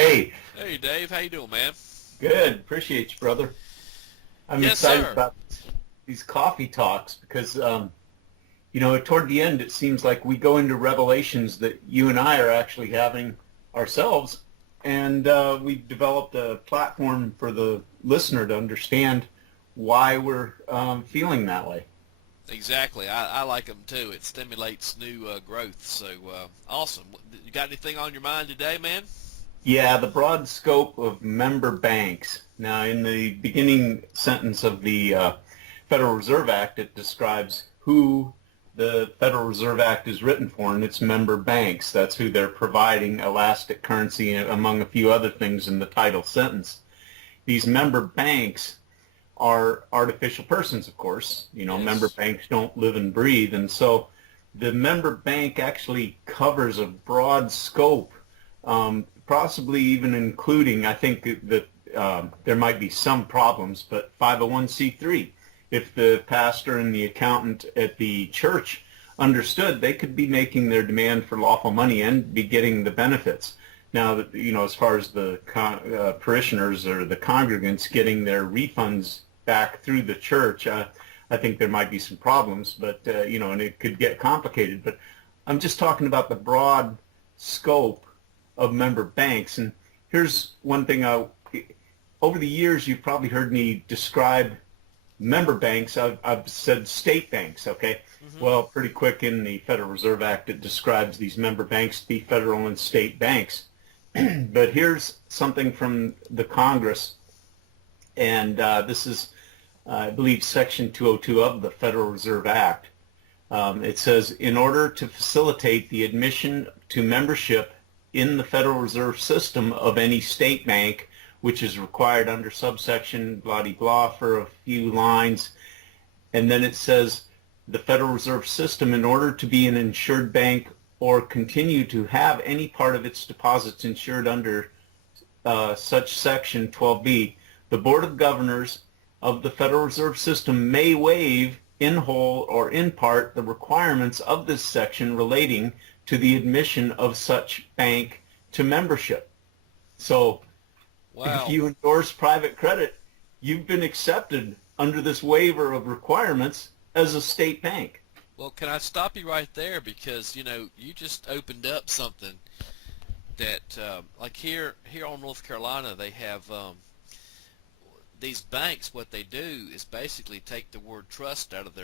Hey, Hey Dave, how you doing, man? good. Appreciate you, brother. I'm Yes, excited sir. about these coffee talks because, toward the end, it seems like we go into revelations that you and I are actually having ourselves, and we've developed a platform for the listener to understand why we're feeling that way. Exactly. I like them too. It stimulates new growth. So awesome. You got anything on your mind today, man? Yeah, the broad scope of member banks. Now, in the beginning sentence of the Federal Reserve Act, it describes who the Federal Reserve Act is written for, and it's member banks. That's who they're providing elastic currency, among a few other things in the title sentence. These member banks are artificial persons, of course. Member Yes. banks don't live and breathe, and so the member bank actually covers a broad scope, possibly even including, I think that there might be some problems, but 501c3. If the pastor and the accountant at the church understood, they could be making their demand for lawful money and be getting the benefits. Now, as far as the parishioners or the congregants getting their refunds back through the church, I think there might be some problems, but, and it could get complicated. But I'm just talking about the broad scope of member banks. And here's one thing. Over the years, you've probably heard me describe member banks. I've said state banks, okay? Hmm. Well, pretty quick in the Federal Reserve Act, it describes these member banks to be federal and state banks. But here's something from the Congress, and this is, I believe, Section 202 of the Federal Reserve Act. It says, in order to facilitate the admission to membership in the Federal Reserve System of any state bank, which is required under subsection blah-de-blah for a few lines, and then it says the Federal Reserve System, in order to be an insured bank or continue to have any part of its deposits insured under such section 12B, the Board of Governors of the Federal Reserve System may waive in whole or in part the requirements of this section relating to the admission of such bank to membership. So if Wow. you endorse private credit, you've been accepted under this waiver of requirements as a state bank. Well, can I stop you right there because you just opened up something that like here on North Carolina they have these banks. What they do is basically take the word trust out of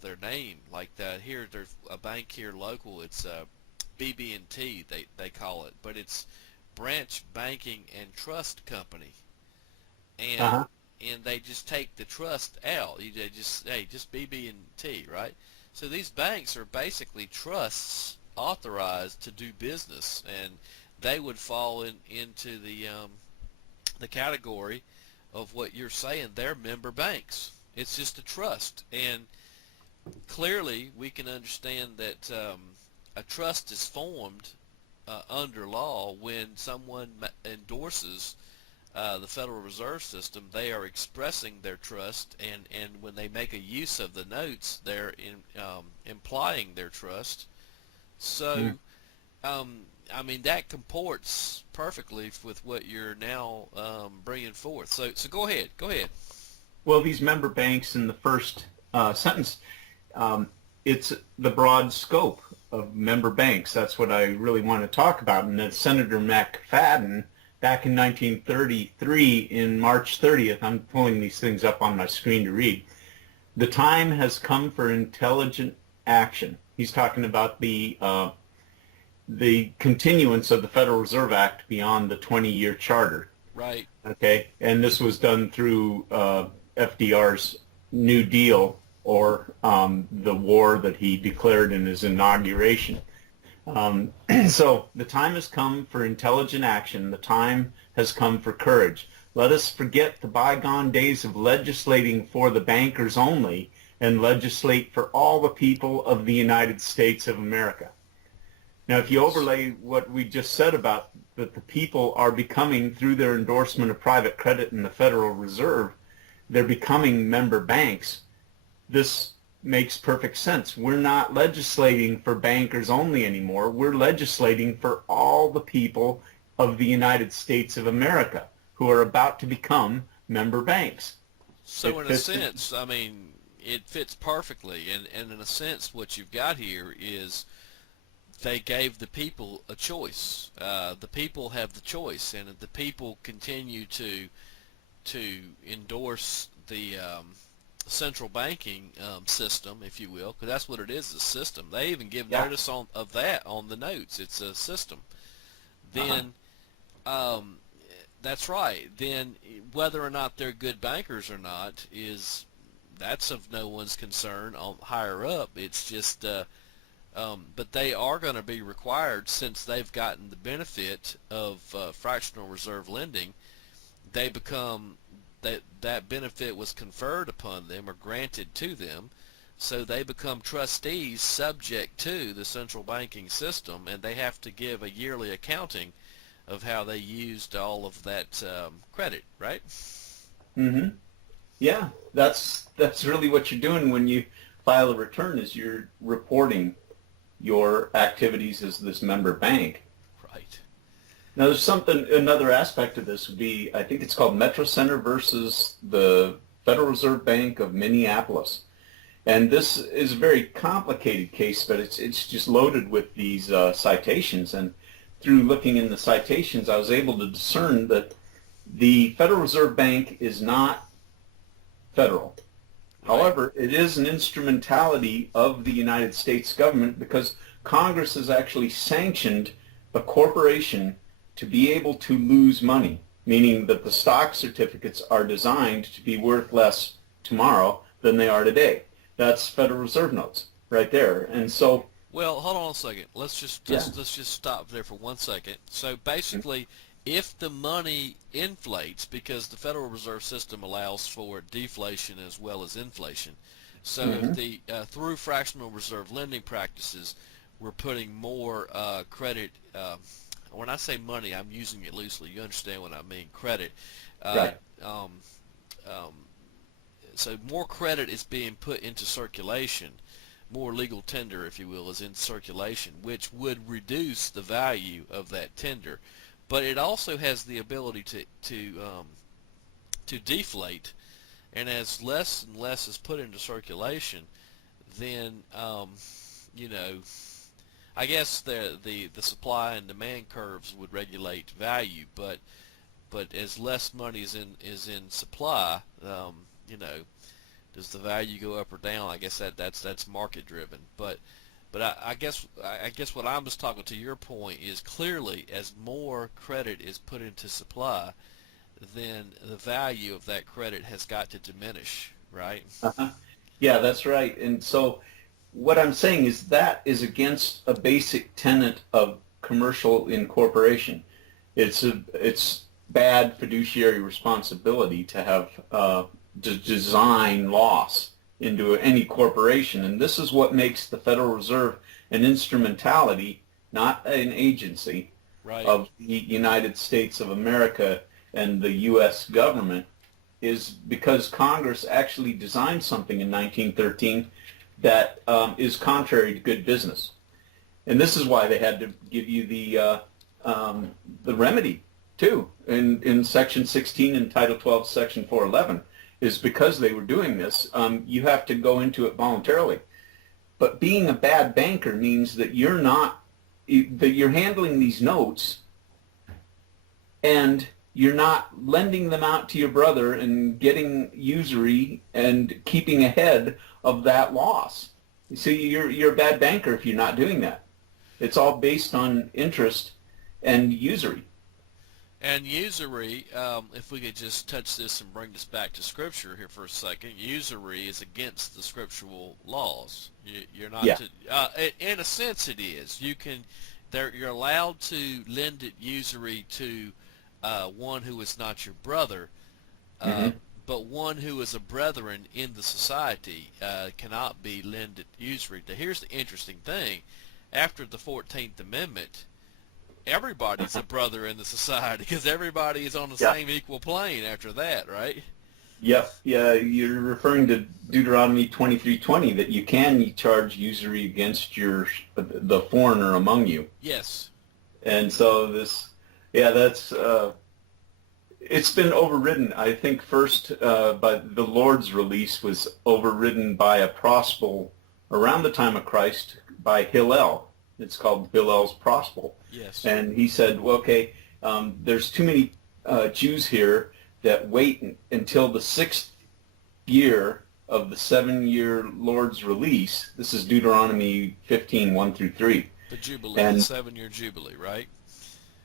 their name. Like that here, there's a bank here local. It's BB&T they call it, but it's Branch Banking and Trust Company, and Uh-huh. and they just take the trust out. They just BB&T, right? So these banks are basically trusts authorized to do business, and they would fall into the category of what you're saying. They're member banks. It's just a trust, and clearly we can understand that a trust is formed under law when someone endorses the Federal Reserve System. They are expressing their trust, and when they make a use of the notes, they're implying their trust. So, Mm. um, I mean, that comports perfectly with what you're now bringing forth. So go ahead, go ahead. Well, these member banks in the first sentence, um, it's the broad scope of member banks. That's what I really want to talk about. And that Senator McFadden, back in 1933, in March 30th, I'm pulling these things up on my screen to read. The time has come for intelligent action. He's talking about the continuance of the Federal Reserve Act beyond the 20-year charter. Right. Okay, and this was done through FDR's New Deal, or the war that he declared in his inauguration. Um, so the time has come for intelligent action. The time has come for courage. Let us forget the bygone days of legislating for the bankers only and legislate for all the people of the United States of America. Now, if you Yes. overlay what we just said about that the people are becoming, through their endorsement of private credit in the Federal Reserve, they're becoming member banks, this makes perfect sense. We're not legislating for bankers only anymore. We're legislating for all the people of the United States of America, who are about to become member banks. So in a sense, I mean, it fits perfectly, and in a sense, what you've got here is they gave the people a choice. The people have the choice, and the people continue to endorse the central banking system, if you will, because that's what it is, a system. They even give notice of that on the notes. It's a system. Then, that's right. Then whether or not they're good bankers or not that's of no one's concern on higher up. It's just, but they are going to be required, since they've gotten the benefit of fractional reserve lending. They become that benefit was conferred upon them or granted to them, so they become trustees subject to the central banking system, and they have to give a yearly accounting of how they used all of that credit, right? Mm-hmm. Yeah, that's really what you're doing when you file a return, is you're reporting your activities as this member bank. Right. Now, there's another aspect of this would be, I think it's called Metro Center versus the Federal Reserve Bank of Minneapolis. And this is a very complicated case, but it's just loaded with these citations. And through looking in the citations, I was able to discern that the Federal Reserve Bank is not federal. Right. However, it is an instrumentality of the United States government, because Congress has actually sanctioned a corporation to be able to lose money, meaning that the stock certificates are designed to be worth less tomorrow than they are today. That's Federal Reserve notes right there. And so, well, hold on a second. Let's just stop there for 1 second. So basically, if the money inflates, because the Federal Reserve System allows for deflation as well as inflation, so if the through fractional reserve lending practices, we're putting more credit. When I say money, I'm using it loosely. You understand what I mean? Credit. right. So more credit is being put into circulation. More legal tender, if you will, is in circulation, which would reduce the value of that tender. But it also has the ability to deflate, and as less and less is put into circulation, then you know, I guess the supply and demand curves would regulate value, but as less money is in supply, you know, does the value go up or down? I guess that's market driven. But I guess what I'm just talking to your point is, clearly as more credit is put into supply, then the value of that credit has got to diminish, right? Uh-huh. Yeah, that's right. And so what I'm saying is that is against a basic tenet of commercial incorporation. It's bad fiduciary responsibility to have to design loss into any corporation, and this is what makes the Federal Reserve an instrumentality, not an agency, right, of the United States of America and the U.S. government, is because Congress actually designed something in 1913 that is contrary to good business. And this is why they had to give you the remedy, too, in Section 16 and Title 12, Section 411, is because they were doing this. You have to go into it voluntarily. But being a bad banker means that you're handling these notes, and you're not lending them out to your brother and getting usury and keeping ahead of that loss. You see, you're a bad banker if you're not doing that. It's all based on interest and usury. And usury, if we could just touch this and bring this back to Scripture here for a second, usury is against the scriptural laws. You're not in a sense it is. You're allowed to lend it usury to one who is not your brother, but one who is a brethren in the society cannot be lended usury. Now, here's the interesting thing. After the 14th Amendment, everybody's a brother in the society, because everybody is on the same equal plane after that, right? Yep. Yeah, you're referring to Deuteronomy 23:20, that you can charge usury against the foreigner among you. Yes. And so this Yeah, that's it's been overridden. I think first by the Lord's release was overridden by a prospal around the time of Christ by Hillel. It's called Hillel's prospal. Yes. And he said, well, okay, there's too many Jews here that wait until the sixth year of the 7-year Lord's release. This is Deuteronomy 15, 1 through 3. The Jubilee, And the 7-year Jubilee, right?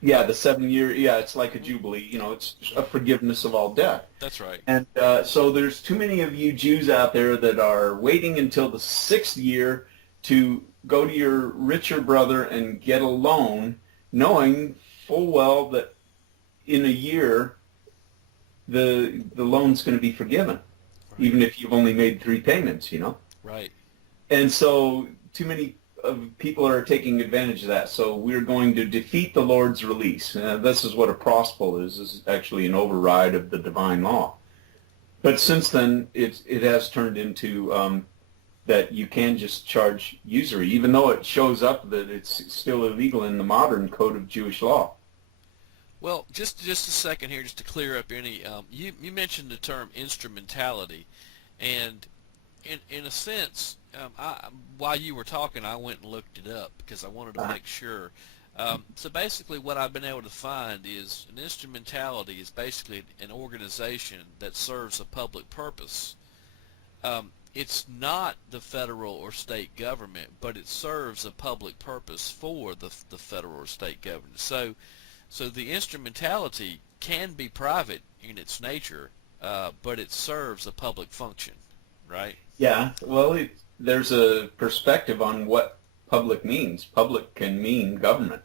yeah, the 7 year, yeah, it's like a jubilee. You know, it's a forgiveness of all debt. That's right. And so there's too many of you Jews out there that are waiting until the sixth year to go to your richer brother and get a loan, knowing full well that in a year the loan's going to be forgiven, Right. even if you've only made 3 payments, you know. Right. And so too many of people are taking advantage of that. So we're going to defeat the Lord's release. This is what a prospal is. This is actually an override of the divine law. But since then, it has turned into that you can just charge usury, even though it shows up that it's still illegal in the modern code of Jewish law. Well, just a second here, just to clear up any. You mentioned the term instrumentality, and in a sense, while you were talking, I went and looked it up because I wanted to make sure. So basically, what I've been able to find is an instrumentality is basically an organization that serves a public purpose. It's not the federal or state government, but it serves a public purpose for the federal or state government. So the instrumentality can be private in its nature, but it serves a public function, right? Yeah, well, there's a perspective on what public means. Public can mean government.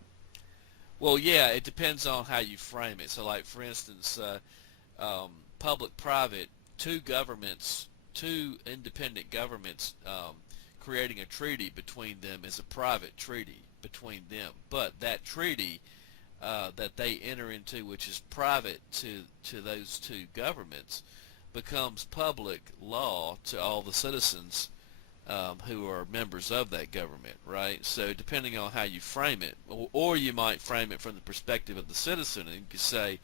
Well, yeah, it depends on how you frame it. So, like, for instance, public-private, two independent governments creating a treaty between them is a private treaty between them. But that treaty that they enter into, which is private to those two governments, becomes public law to all the citizens who are members of that government, right? So depending on how you frame it, or you might frame it from the perspective of the citizen, and you could say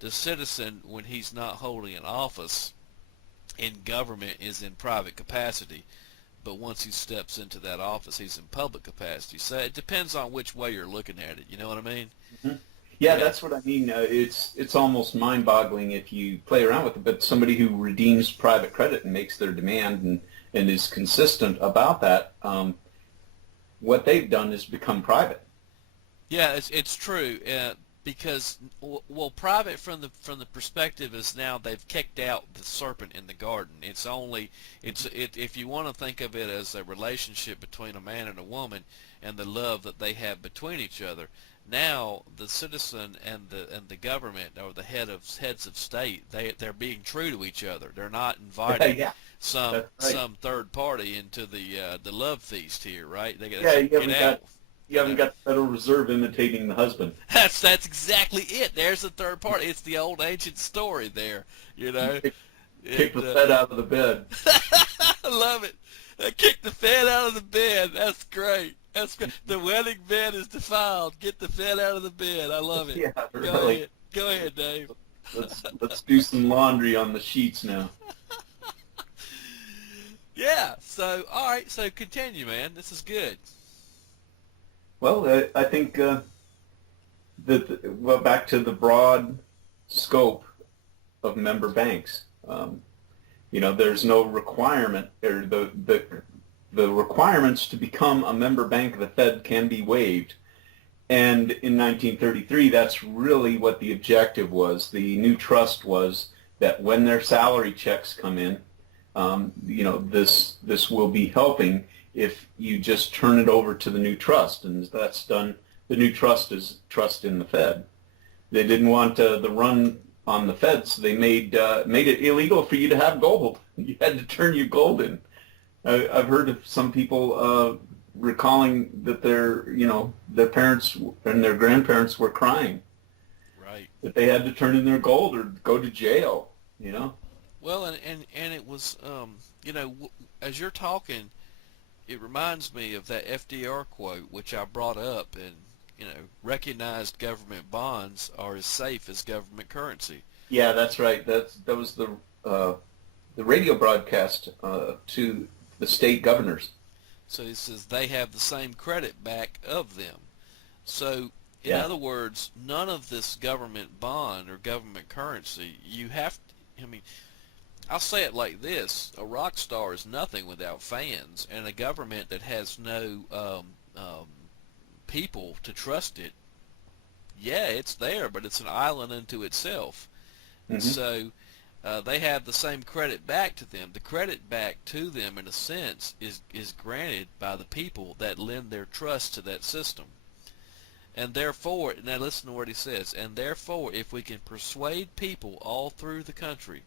the citizen, when he's not holding an office in government, is in private capacity, but once he steps into that office, he's in public capacity. So it depends on which way you're looking at it. You know what I mean? Mm-hmm. Yeah, that's what I mean. It's almost mind-boggling if you play around with it. But somebody who redeems private credit and makes their demand and is consistent about that, what they've done is become private. Yeah, it's true. Because private from the perspective is now they've kicked out the serpent in the garden. If you want to think of it as a relationship between a man and a woman and the love that they have between each other. Now the citizen and the government, or the heads of state, they're being true to each other. They're not inviting some third party into the love feast here, right? You haven't got the Federal Reserve imitating the husband. That's exactly it. There's the third party. It's the old ancient story there, you know. Kick the Fed out of the bed. I love it. Kick the Fed out of the bed. That's great. That's great. The wedding bed is defiled. Get the Fed out of the bed. I love it. Yeah, really. Go ahead, Dave. Let's do some laundry on the sheets now. Yeah. So all right. So continue, man. This is good. Well, I think back to the broad scope of member banks. There's no requirement, or the requirements to become a member bank of the Fed can be waived. And in 1933, that's really what the objective was. The new trust was that when their salary checks come in, this will be helping if you just turn it over to the new trust, and that's done. The new trust is trust in the Fed. They didn't want the run on the Fed, so they made it illegal for you to have gold. You had to turn your gold in. I've heard of some people recalling that their parents and their grandparents were crying, right? That they had to turn in their gold or go to jail. Well, and it was as you're talking, it reminds me of that FDR quote, which I brought up, and recognized government bonds are as safe as government currency. Yeah, that's right. That was the radio broadcast to the state governors. So it says they have the same credit back of them. So, in Yeah. other words, none of this government bond or government currency, I mean, I'll say it like this: a rock star is nothing without fans, and a government that has no people to trust it, yeah, it's there, but it's an island unto itself. And Hmm. so they have the same credit back to them. The credit back to them, in a sense, is granted by the people that lend their trust to that system. And therefore, now listen to what he says, and therefore, if we can persuade people all through the country,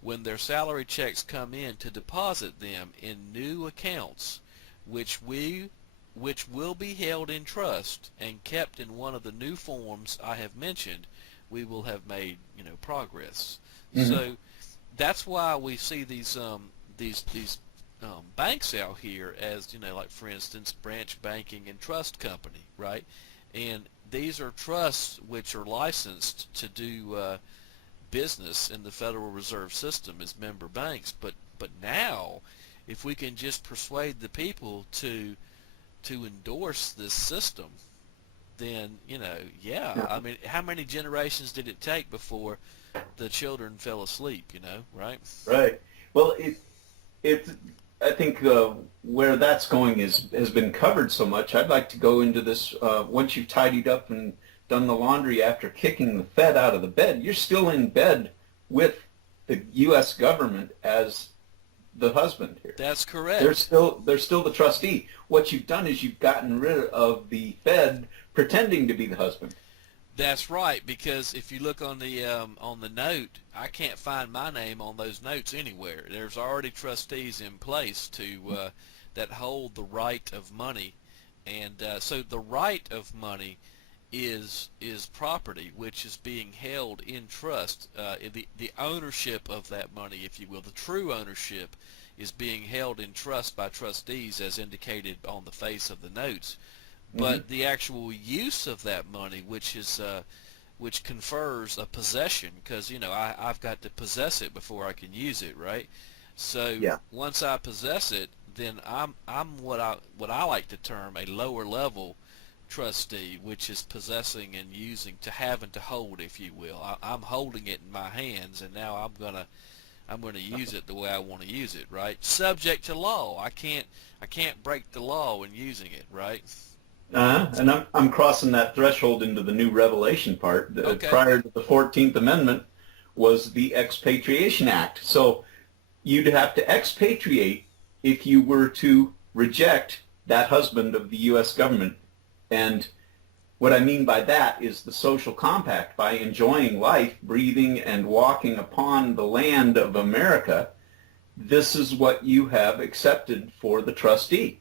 when their salary checks come in, to deposit them in new accounts, which will be held in trust and kept in one of the new forms I have mentioned, we will have made progress. Hmm. So that's why we see these banks out here as like, for instance, branch banking and trust company, right? And these are trusts which are licensed to do business in the Federal Reserve System as member banks. But now, if we can just persuade the people to endorse this system, then Yeah. I mean, how many generations did it take before the children fell asleep? Right? Right. Well, it I think where that's going has been covered so much. I'd like to go into this. Once you've tidied up and done the laundry after kicking the Fed out of the bed, you're still in bed with the U.S. government as the husband here. That's correct. They're still the trustee. What you've done is you've gotten rid of the Fed pretending to be the husband. That's right, because if you look on the note, I can't find my name on those notes anywhere. There's already trustees in place to that hold the right of money, and so the right of money is property which is being held in trust. The ownership of that money, if you will, the true ownership, is being held in trust by trustees, as indicated on the face of the notes. But Mm-hmm. the actual use of that money, which confers a possession, because I've got to possess it before I can use it, right? So Yeah. once I possess it, then I'm what I like to term a lower level trustee, which is possessing and using, to have and to hold, if you will. I'm holding it in my hands, and now I'm gonna use it the way I want to use it, right? Subject to law. I can't break the law in using it, right? And I'm crossing that threshold into the new revelation part. Okay. Prior to the 14th Amendment was the Expatriation Act. So you'd have to expatriate if you were to reject that husband of the U.S. government. And what I mean by that is the social compact. By enjoying life, breathing, and walking upon the land of America, this is what you have accepted for the trustee.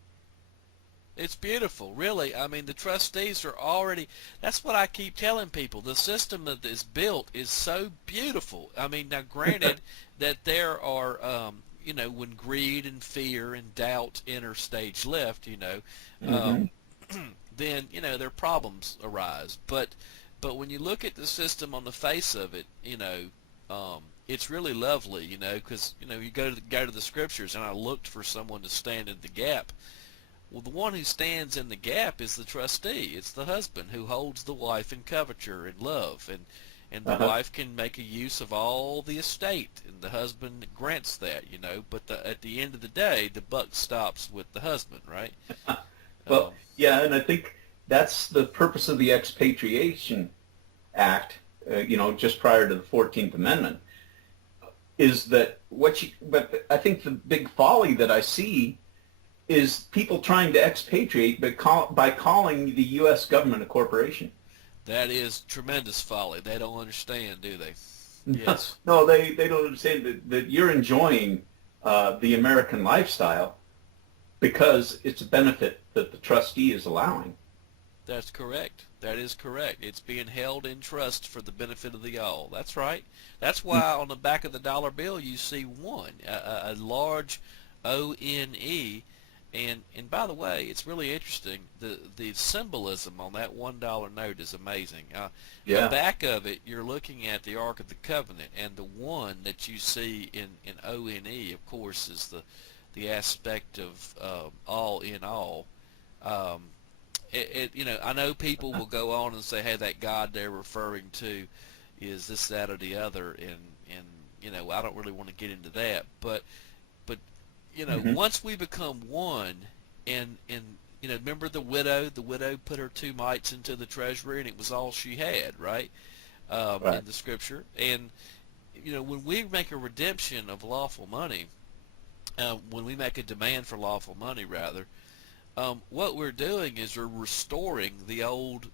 It's beautiful, really. I mean, the trustees are already, that's what I keep telling people. The system that is built is so beautiful. I mean, now granted that there are, when greed and fear and doubt enter stage left, Mm-hmm. um, then, their problems arise. But when you look at the system on the face of it, it's really lovely, because, you go to the scriptures, and I looked for someone to stand in the gap. Well, the one who stands in the gap is the trustee. It's the husband who holds the wife in coverture and love, and the Uh-huh. wife can make a use of all the estate, and the husband grants that, But at the end of the day, the buck stops with the husband, right? Well, Um, yeah, and I think that's the purpose of the Expatriation Act, just prior to the 14th Amendment, is that but I think the big folly that I see is people trying to expatriate by calling the U.S. government a corporation. that is tremendous folly. They don't understand, do they? Yes. No, they don't understand that you're enjoying the American lifestyle because it's a benefit that the trustee is allowing. That's correct. That is correct. It's being held in trust for the benefit of the all. That's right. That's why on the back of the dollar bill you see one, a large ONE, And by the way, it's really interesting. The symbolism on that $1 note is amazing. The back of it, you're looking at the Ark of the Covenant, and the one that you see in ONE, of course, is the aspect of all in all. I know people will go on and say, hey, that God they're referring to is this, that, or the other, and I don't really want to get into that, but once we become one, and remember the widow put her 2 mites into the treasury, and it was all she had, right? In the scripture. And when we make a redemption of lawful money, when we make a demand for lawful money, rather, what we're doing is we're restoring the old,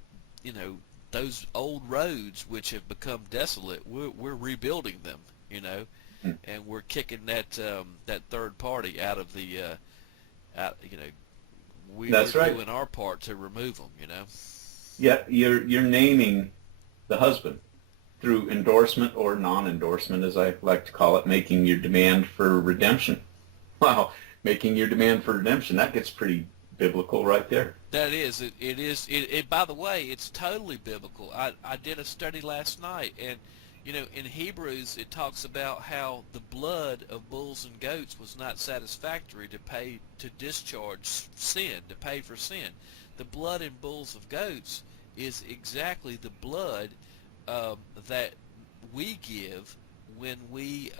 those old roads which have become desolate. We're rebuilding them, and we're kicking that third party out of the, we're doing our part to remove them, Yeah, you're naming the husband through endorsement or non-endorsement, as I like to call it, making your demand for redemption. Wow, making your demand for redemption, that gets pretty biblical right there. That is. It is. By the way, it's totally biblical. I did a study last night, and in Hebrews it talks about how the blood of bulls and goats was not satisfactory to discharge sin, to pay for sin. The blood in bulls of goats is exactly the blood that we give when we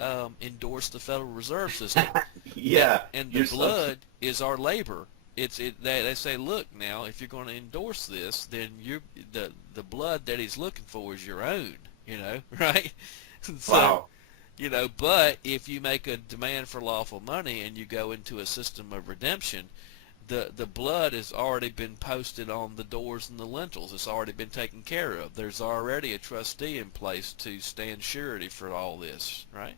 endorse the Federal Reserve System. Yeah. And the blood is our labor. They say, look, now, if you're going to endorse this, then the blood that he's looking for is your own, right? So, wow. But if you make a demand for lawful money and you go into a system of redemption, the blood has already been posted on the doors and the lintels. It's already been taken care of. There's already a trustee in place to stand surety for all this, right?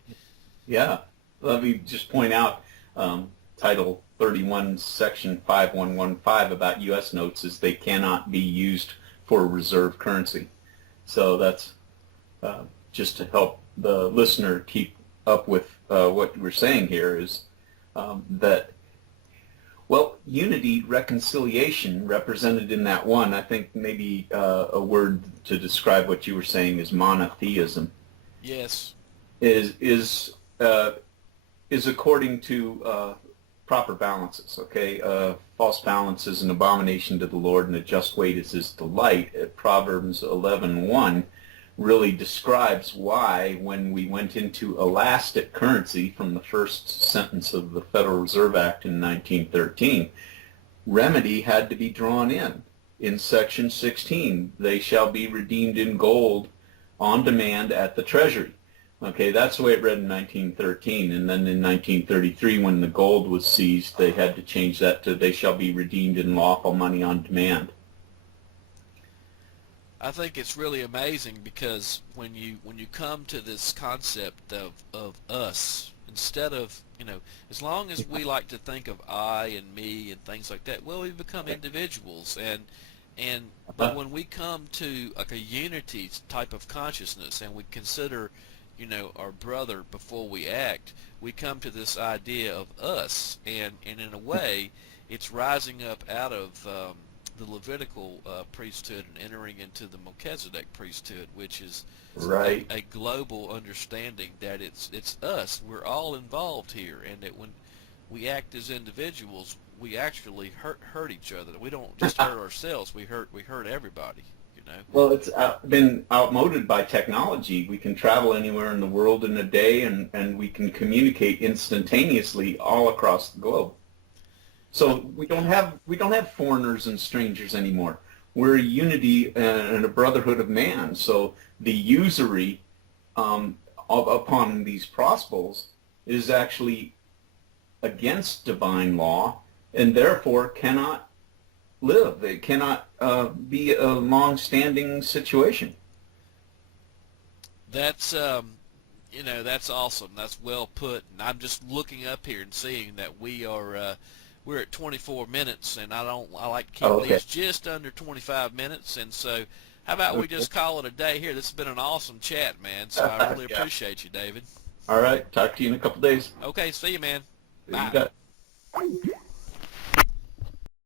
Yeah. Let me just point out, Title 31, Section 5115 about U.S. notes is they cannot be used for reserve currency. So that's just to help the listener keep up with what we're saying here is that, well, unity, reconciliation represented in that one, I think maybe a word to describe what you were saying is monotheism. Yes. Is according to proper balances, okay? False balance is an abomination to the Lord, and a just weight is his delight. Proverbs 11:1 really describes why, when we went into elastic currency from the first sentence of the Federal Reserve Act in 1913, remedy had to be drawn in. In Section 16, they shall be redeemed in gold on demand at the Treasury. Okay, that's the way it read in 1913, and then in 1933, when the gold was seized, they had to change that to they shall be redeemed in lawful money on demand. I think it's really amazing because when you come to this concept of us, instead of, as long as we like to think of I and me and things like that, well, we become individuals, but when we come to like a unity type of consciousness and we consider our brother before we act, we come to this idea of us, and in a way it's rising up out of the Levitical priesthood and entering into the Melchizedek priesthood, which is right. a global understanding that it's us, we're all involved here, and that when we act as individuals, we actually hurt each other. We don't just hurt ourselves, we hurt everybody. Well, it's been outmoded by technology. We can travel anywhere in the world in a day, and we can communicate instantaneously all across the globe. So we don't have foreigners and strangers anymore. We're a unity and a brotherhood of man. So the usury upon these prospals is actually against divine law, and therefore cannot live. It cannot be a long-standing situation. That's that's awesome. That's well put. And I'm just looking up here and seeing that we're at 24 minutes, and I like to keep these just under 25 minutes. And so, how about we just call it a day here? This has been an awesome chat, man. So I really appreciate you, David. All right. Talk to you in a couple days. Okay. See you, man. You Bye. got it.